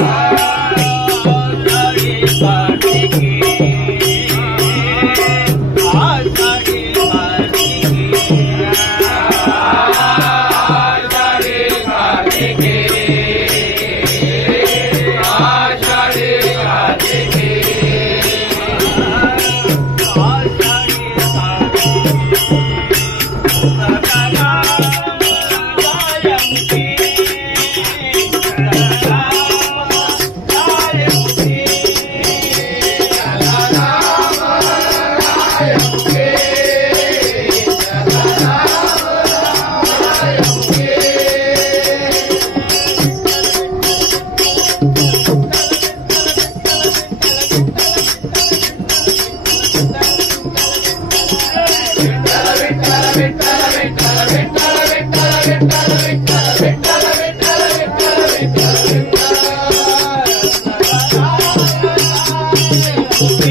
Música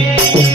Hey.